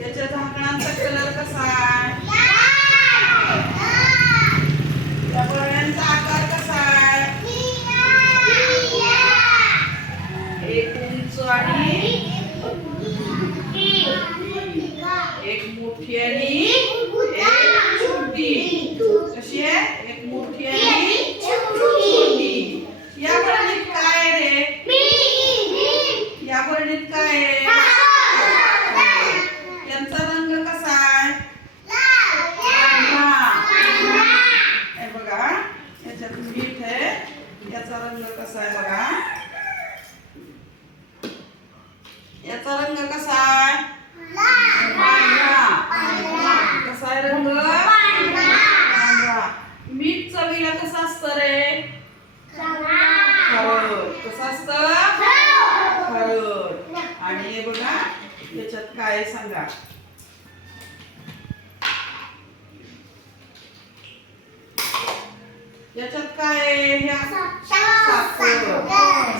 याच्या झाकणाचा कलर कसा आहे? या बरण्यांचा आकार कसा आहे? एक उंच आणि एक मोठी आणि एक छोटी. कशी आहे? एक मोठी आणि छोटी. या बरणीत काय आहे रे? या बरणीत काय आहे? यांचा रंग कसा आहे? हे बघा, याच्यात मीठ आहे. याचा रंग कसा आहे बघा. याचा रंग कसा आहे? कसा आहे रंग? पांढरा. मीठ चवीला कसं असतं रे? खारट. कसं असतं? खारट. आणि हे बघा, याच्यात काय आहे सांगा. याच्यात काय आहे? साखर.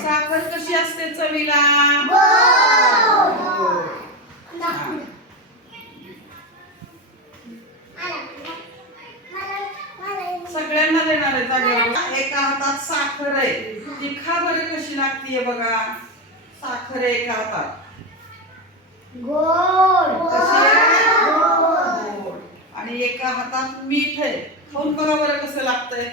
साखर कशी असते चवीला? सगळ्यांना देणार आहे जागेवर. एका हातात साखर आहे. ती खा बरं कशी लागतीये बघा. साखर आहे एका हातात. कशी आहे? गोड. आणि एका हातात मीठ आहे. खाऊन बघा बरं कसं लागतंय.